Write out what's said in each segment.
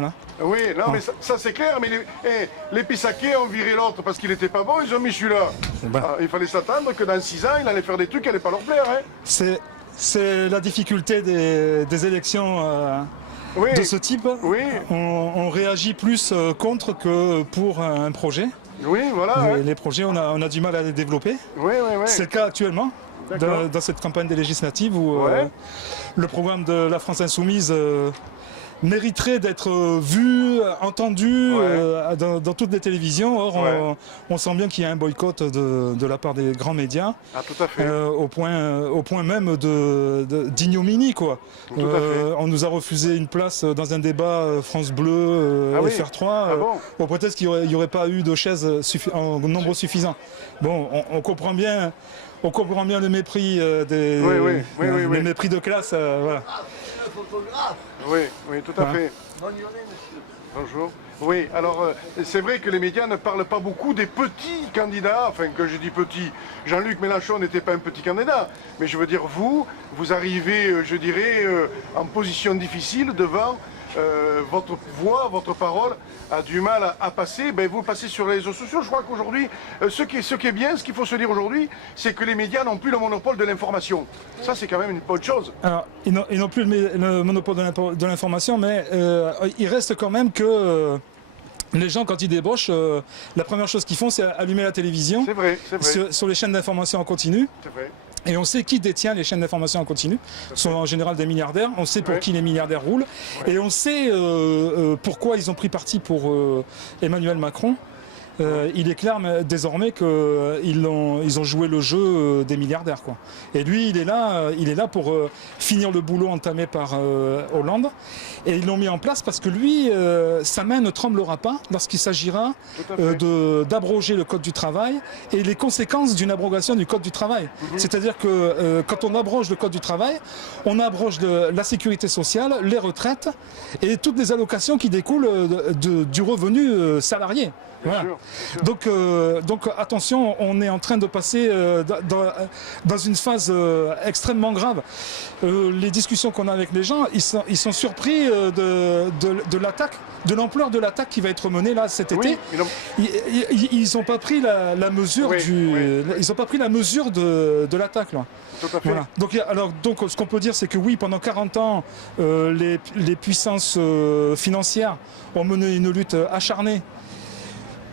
Là. Oui, non, mais ça c'est clair, mais les Pissaquets ont viré l'autre parce qu'il n'était pas bon, ils ont mis celui-là. Il fallait s'attendre que dans 6 ans, il allait faire des trucs qui n'allaient pas leur plaire. Hein. C'est la difficulté des élections de ce type. Oui. On réagit plus contre que pour un projet. Oui, voilà. Les projets, on a du mal à les développer. Oui. C'est le cas actuellement, dans cette campagne des législatives où le programme de la France Insoumise mériterait d'être vu, entendu dans toutes les télévisions. Or, on sent bien qu'il y a un boycott de la part des grands médias, tout à fait. au point même d'ignominie, quoi. On nous a refusé une place dans un débat France Bleu FR3 au prétexte qu'il n'y aurait pas eu de chaises en nombre suffisant. Bon, on comprend bien. On comprend bien le mépris le mépris de classe. Voilà. Oui, tout à fait. Bonne journée, monsieur. Bonjour. Oui, alors c'est vrai que les médias ne parlent pas beaucoup des petits candidats, enfin que je dis petits, Jean-Luc Mélenchon n'était pas un petit candidat, mais je veux dire vous arrivez, je dirais, en position difficile devant votre voix, votre parole a du mal à passer, ben vous passez sur les réseaux sociaux. Je crois qu'aujourd'hui, ce qui est bien, ce qu'il faut se dire aujourd'hui, c'est que les médias n'ont plus le monopole de l'information. Ça, c'est quand même une bonne chose. Alors, ils n'ont plus le monopole de l'information, mais il reste quand même que les gens, quand ils débauchent, la première chose qu'ils font, c'est allumer la télévision. C'est vrai. Sur les chaînes d'information en continu. C'est vrai. Et on sait qui détient les chaînes d'information en continu. Ce sont en général des milliardaires. On sait pour qui les milliardaires roulent. Et on sait pourquoi ils ont pris parti pour Emmanuel Macron. Il est clair désormais qu'ils ont joué le jeu des milliardaires, quoi. Et lui, il est là pour finir le boulot entamé par Hollande. Et ils l'ont mis en place parce que lui, sa main ne tremblera pas lorsqu'il s'agira d'abroger le Code du travail et les conséquences d'une abrogation du Code du travail. C'est-à-dire que quand on abroge le Code du travail, on abroge la sécurité sociale, les retraites et toutes les allocations qui découlent du revenu salarié. Voilà. Bien sûr. Donc attention, on est en train de passer dans une phase extrêmement grave. Les discussions qu'on a avec les gens, ils sont surpris de l'attaque, de l'ampleur de l'attaque qui va être menée là cet été. Ils n'ont pas pris la mesure ils ont pas pris la mesure de l'attaque là. Tout à fait. Voilà. Donc ce qu'on peut dire, c'est que oui, pendant 40 ans, les puissances financières ont mené une lutte acharnée.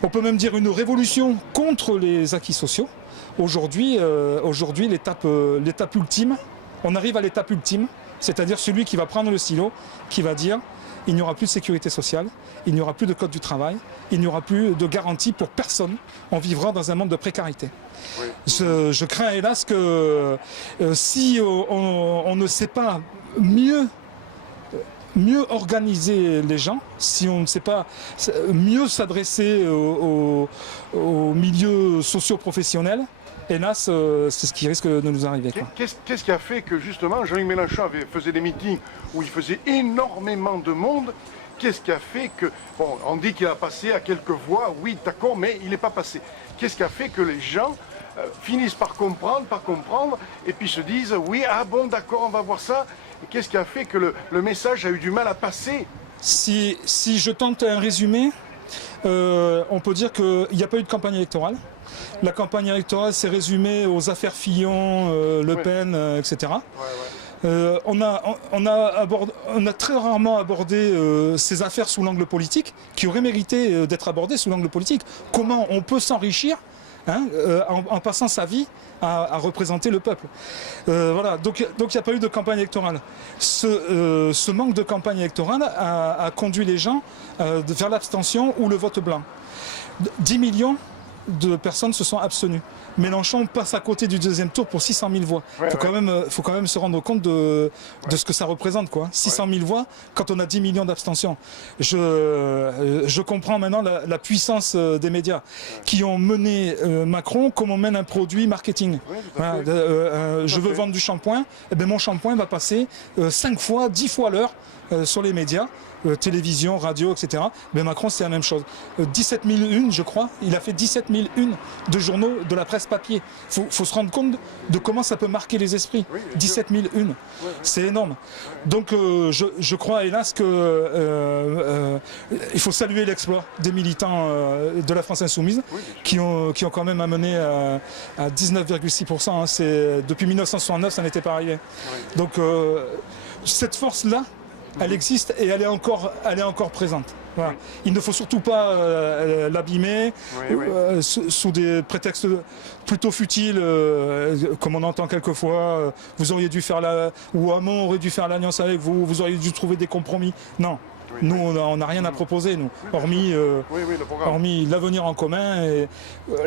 On peut même dire une révolution contre les acquis sociaux. Aujourd'hui, l'étape ultime, on arrive à l'étape ultime, c'est-à-dire celui qui va prendre le stylo, qui va dire il n'y aura plus de sécurité sociale, il n'y aura plus de code du travail, il n'y aura plus de garantie pour personne. On vivra dans un monde de précarité. Oui. Je crains hélas que si on ne sait pas mieux organiser les gens, si on ne sait pas mieux s'adresser aux milieux socio-professionnels, hélas, c'est ce qui risque de nous arriver. Qu'est-ce qui a fait que justement Jean-Luc Mélenchon faisait des meetings où il faisait énormément de monde? Qu'est-ce qui a fait que, bon, on dit qu'il a passé à quelques voix, oui d'accord, mais il n'est pas passé. Qu'est-ce qui a fait que les gens finissent par comprendre, et puis se disent oui, ah bon d'accord, on va voir ça. Qu'est-ce qui a fait que le message a eu du mal à passer? Si je tente un résumé, on peut dire qu'il n'y a pas eu de campagne électorale. La campagne électorale s'est résumée aux affaires Fillon, Le Pen, etc. On a très rarement abordé ces affaires sous l'angle politique, qui auraient mérité d'être abordées sous l'angle politique. Comment on peut s'enrichir en passant sa vie à représenter le peuple. Voilà. Donc il n'y a pas eu de campagne électorale. Ce manque de campagne électorale a conduit les gens vers l'abstention ou le vote blanc. 10 millions de personnes se sont abstenues. Mélenchon passe à côté du deuxième tour pour 600 000 voix. Faut quand même se rendre compte de ce que ça représente, quoi. 600 000 voix quand on a 10 millions d'abstention. Je comprends maintenant la puissance des médias qui ont mené Macron comme on mène un produit marketing. Je veux vendre du shampoing, et bien mon shampoing va passer 5 fois, 10 fois l'heure sur les médias. télévision, radio, etc. Mais Macron, c'est la même chose. 17 000 une, je crois. Il a fait 17 000 une de journaux de la presse papier. Faut se rendre compte de comment ça peut marquer les esprits. 17 000 une. C'est énorme. Donc, je crois, hélas, que il faut saluer l'exploit des militants de la France Insoumise qui ont quand même amené à 19,6%. Hein. Depuis 1969, ça n'était pas arrivé. Donc, cette force-là, elle existe et elle est encore présente. Voilà. Il ne faut surtout pas l'abîmer sous des prétextes plutôt futiles, comme on entend quelquefois. Vous auriez dû faire ou Hamon aurait dû faire l'alliance avec vous, vous auriez dû trouver des compromis. Non. Nous, on n'a rien à proposer, nous, hormis l'avenir en commun. Et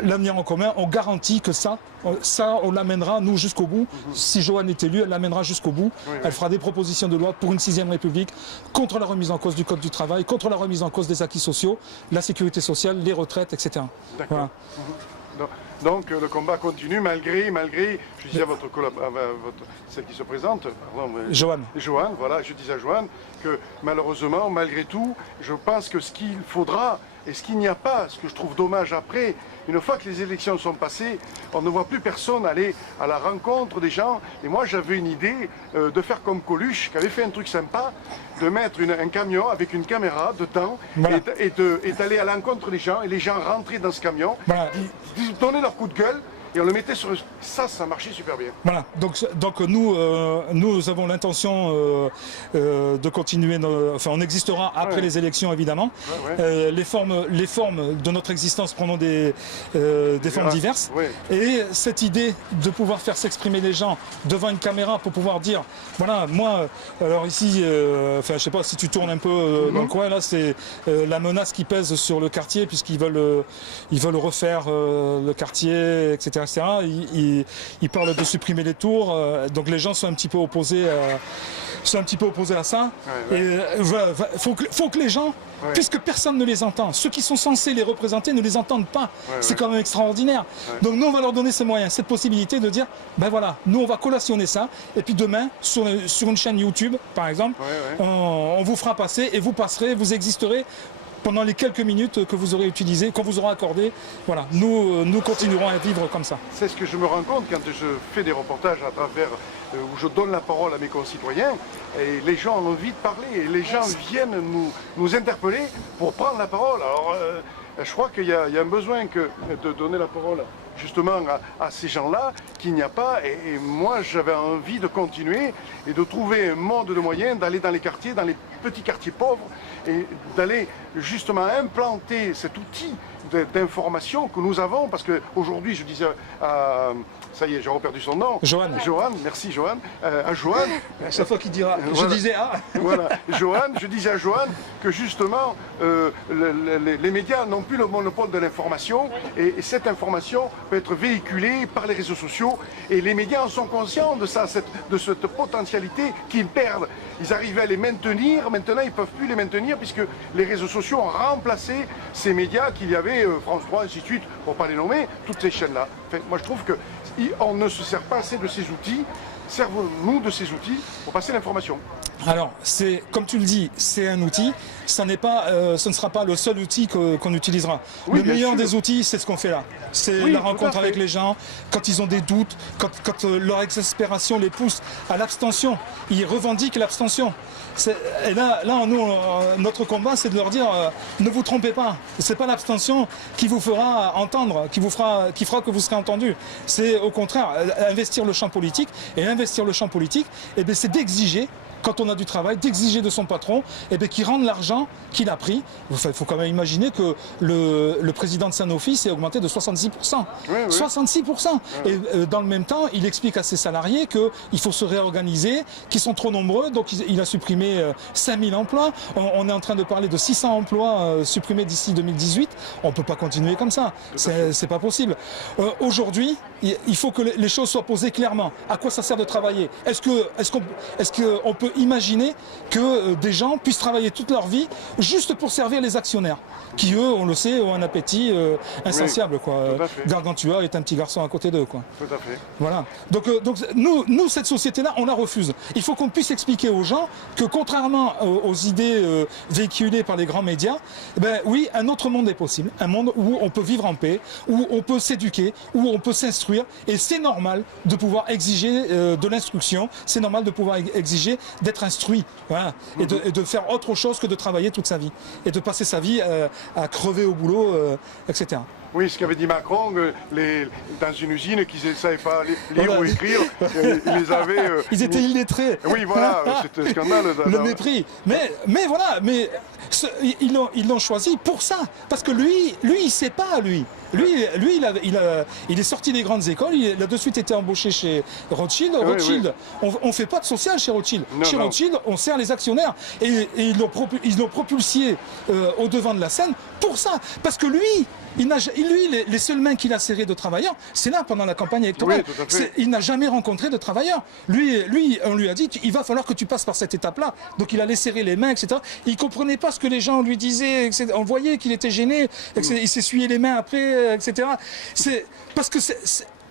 l'avenir en commun, on garantit que ça, on l'amènera, nous, jusqu'au bout. Si Joanne est élue, elle l'amènera jusqu'au bout. Elle fera des propositions de loi pour une 6e République, contre la remise en cause du Code du travail, contre la remise en cause des acquis sociaux, la sécurité sociale, les retraites, etc. Voilà. Donc le combat continue malgré, je disais à celle qui se présente, Joanne, voilà, je disais à Joanne que malheureusement, malgré tout, je pense que ce qu'il faudra et ce qu'il n'y a pas, ce que je trouve dommage après, une fois que les élections sont passées, on ne voit plus personne aller à la rencontre des gens. Et moi, j'avais une idée de faire comme Coluche, qui avait fait un truc sympa, de mettre un camion avec une caméra dedans et d'aller à l'encontre des gens. Et les gens rentraient dans ce camion, ils donnaient leur coup de gueule. Et on le mettait sur... Ça marchait super bien. Voilà, donc nous avons l'intention de continuer, enfin on existera après les élections évidemment. Les formes de notre existence prendront des formes diverses. Et cette idée de pouvoir faire s'exprimer les gens devant une caméra pour pouvoir dire, voilà, moi, alors ici, enfin je sais pas si tu tournes un peu dans le coin, là c'est la menace qui pèse sur le quartier puisqu'ils veulent refaire le quartier, etc. Ils parlent de supprimer les tours, donc les gens sont un petit peu opposés à ça. Et faut que les gens, puisque personne ne les entend, ceux qui sont censés les représenter ne les entendent pas. C'est quand même extraordinaire. Donc nous on va leur donner ces moyens, cette possibilité de dire, ben voilà, nous on va collationner ça, et puis demain sur une chaîne YouTube par exemple, on vous fera passer et vous passerez, vous existerez pendant les quelques minutes que vous aurez utilisées, qu'on vous aura accordé. Voilà, nous continuerons à vivre comme ça. C'est ce que je me rends compte quand je fais des reportages à travers, où je donne la parole à mes concitoyens, et les gens ont envie de parler, et les gens viennent nous interpeller pour prendre la parole. Alors, je crois qu'il y a un besoin de donner la parole justement à ces gens-là qu'il n'y a pas. Et moi, j'avais envie de continuer et de trouver un mode de moyen d'aller dans les quartiers, dans les petits quartiers pauvres, et d'aller justement implanter cet outil d'information que nous avons, parce qu'aujourd'hui, je disais à... Ça y est, j'ai reperdu son nom. Joanne, merci Joanne. À Joanne. À chaque fois qu'il dira, je disais Voilà, Joanne, je disais à Joanne que justement, les médias n'ont plus le monopole de l'information, et cette information peut être véhiculée par les réseaux sociaux, et les médias en sont conscients de ça, de cette potentialité qu'ils perdent. Ils arrivaient à les maintenir, maintenant ils ne peuvent plus les maintenir puisque les réseaux sociaux ont remplacé ces médias qu'il y avait, France 3, ainsi de suite, pour ne pas les nommer, toutes ces chaînes-là. Enfin, moi je trouve qu'on ne se sert pas assez de ces outils, servons-nous de ces outils pour passer l'information. Alors, comme tu le dis, c'est un outil, ce ne sera pas le seul outil qu'on utilisera. Le meilleur des outils, c'est ce qu'on fait là. C'est la rencontre avec les gens, quand ils ont des doutes, quand leur exaspération les pousse à l'abstention. Ils revendiquent l'abstention. Et là nous, notre combat, c'est de leur dire ne vous trompez pas. C'est pas l'abstention qui vous fera entendre, qui fera que vous serez entendu. C'est au contraire investir le champ politique. Et investir le champ politique, c'est d'exiger, quand on a du travail, d'exiger de son patron qu'il rende l'argent qu'il a pris. Il faut quand même imaginer que le président de Sanofi s'est augmenté de 66%. 66%. Et dans le même temps, il explique à ses salariés qu'il faut se réorganiser, qu'ils sont trop nombreux, donc il a supprimé 5000 emplois. On est en train de parler de 600 emplois supprimés d'ici 2018. On ne peut pas continuer comme ça. C'est pas possible. Aujourd'hui, il faut que les choses soient posées clairement. À quoi ça sert de travailler? Est-ce qu'on peut imaginer que des gens puissent travailler toute leur vie juste pour servir les actionnaires, qui eux, on le sait, ont un appétit insatiable, quoi. Gargantua est un petit garçon à côté d'eux, quoi. Tout à fait. Voilà. Donc nous, cette société-là, on la refuse. Il faut qu'on puisse expliquer aux gens que contrairement aux idées véhiculées par les grands médias, ben oui, un autre monde est possible. Un monde où on peut vivre en paix, où on peut s'éduquer, où on peut s'instruire. Et c'est normal de pouvoir exiger de l'instruction. C'est normal de pouvoir exiger d'être instruit. Voilà. Et de faire autre chose que de travailler toute sa vie. Et de passer sa vie à crever au boulot, etc. Oui, ce qu'avait dit Macron, dans une usine qu'ils ne savaient pas lire ou écrire, ils les avaient... ils étaient illettrés. Oui, voilà, c'était un scandale. Le mépris. Mais voilà, ils l'ont choisi pour ça. Parce que lui, il sait pas, lui. Lui, il est sorti des grandes écoles, il a de suite été embauché chez Rothschild. Rothschild, on fait pas de social chez Rothschild. Chez Rothschild, on sert les actionnaires. Et ils l'ont propulsé au devant de la scène pour ça. Parce que lui, les seules mains qu'il a serrées de travailleurs, c'est là pendant la campagne électorale. Oui, il n'a jamais rencontré de travailleurs. Lui, on lui a dit, il va falloir que tu passes par cette étape-là. Donc il allait serrer les mains, etc. Il ne comprenait pas ce que les gens lui disaient, etc. On voyait qu'il était gêné, il s'essuyait les mains après, etc. Parce que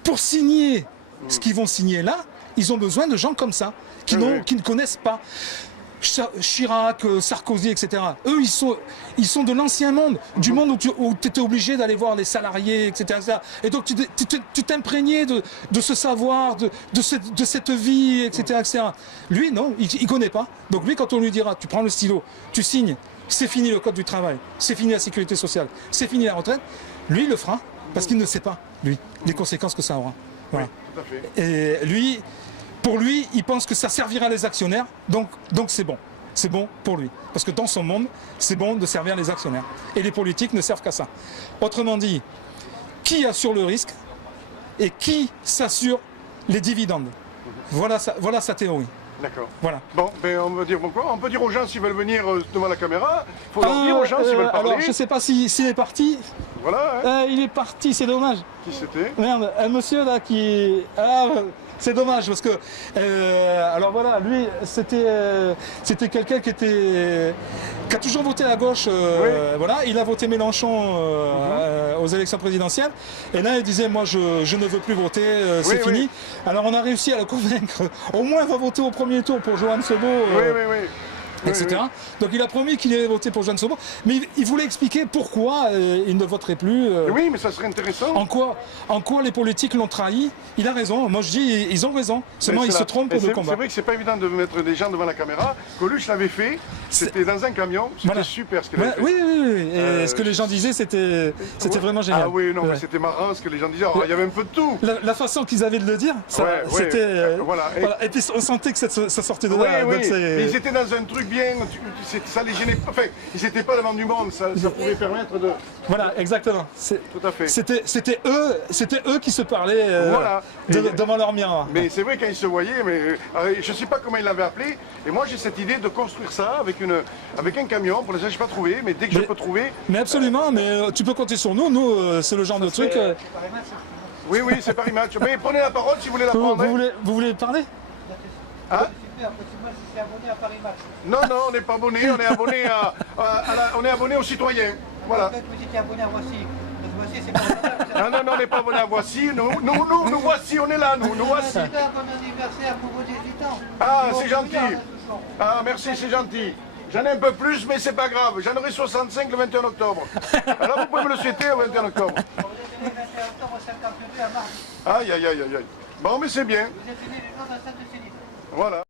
pour signer ce qu'ils vont signer là, ils ont besoin de gens comme ça, qui ne connaissent pas. Chirac, Sarkozy, etc. Eux, ils sont de l'ancien monde, du monde où tu étais obligé d'aller voir les salariés, etc. Et donc tu t'imprégnais de ce savoir, de cette vie, etc. Lui, non, il ne connaît pas. Donc lui, quand on lui dira, tu prends le stylo, tu signes, c'est fini le code du travail, c'est fini la sécurité sociale, c'est fini la retraite, lui, il le fera, parce qu'il ne sait pas, lui, les conséquences que ça aura. Voilà. Oui, tout à fait. Et lui... Pour lui, il pense que ça servira les actionnaires, donc c'est bon. C'est bon pour lui. Parce que dans son monde, c'est bon de servir les actionnaires. Et les politiques ne servent qu'à ça. Autrement dit, qui assure le risque et qui s'assure les dividendes? Voilà sa théorie. D'accord. Voilà. Bon, ben on peut dire aux gens s'ils veulent venir devant la caméra. Il faut leur dire aux gens s'ils veulent parler. Alors, je ne sais pas s'il est parti. Voilà. Hein. Il est parti, c'est dommage. Qui c'était? Merde, un monsieur là qui... c'est dommage parce que... alors voilà, lui, c'était quelqu'un qui a toujours voté à gauche. Voilà, il a voté Mélenchon aux élections présidentielles. Et là, il disait, moi, je ne veux plus voter, c'est fini. Alors on a réussi à le convaincre. Au moins, va voter au premier tour pour Johan Sebeau. Etc. Donc il a promis qu'il allait voter pour Johan Sebeau, mais il voulait expliquer pourquoi il ne voterait plus. Oui, mais ça serait intéressant. En quoi les politiques l'ont trahi. Il a raison. Moi je dis, ils ont raison. Seulement ils se trompent de combat. C'est vrai que c'est pas évident de mettre des gens devant la caméra. Coluche l'avait fait. C'était dans un camion. C'était super ce qu'il avait fait. Oui. Et ce que les gens disaient, c'était vraiment génial. Ah oui, non, mais c'était marrant ce que les gens disaient. Il y avait un peu de tout. La façon qu'ils avaient de le dire, c'était. Voilà. Et puis on sentait que ça sortait de là. Oui. Ils étaient dans un truc bien, ça les gênait pas. Enfin, ils n'étaient pas devant du monde, ça pouvait permettre de... Voilà, exactement. Tout à fait. C'était eux qui se parlaient devant leur miroir. Mais c'est vrai quand ils se voyaient, mais je ne sais pas comment ils l'avaient appelé, et moi j'ai cette idée de construire ça avec un camion, pour l'instant je n'ai pas trouvé, mais dès que je peux trouver... Mais absolument, mais tu peux compter sur nous, c'est le genre de truc... Oui, c'est Paris Match, mais prenez la parole si vous voulez la prendre. Vous voulez parler? Hein? Non, on n'est pas abonné, on est abonné on est abonné aux citoyens. Voilà. Vous étiez abonné à Voici. Voici, c'est pas Non, on n'est pas abonné à Voici. Nous voici, on est là, nous voici. Bon anniversaire pour vos 18 ans. Ah, c'est gentil. Ah, merci, c'est gentil. J'en ai un peu plus, mais c'est pas grave. J'en aurai 65 le 21 octobre. Alors vous pouvez me le souhaiter le 21 octobre. Le 21 octobre 52 à mardi. Aïe. Bon, mais c'est bien. Vous êtes né le jour de Sainte-Céline. Voilà.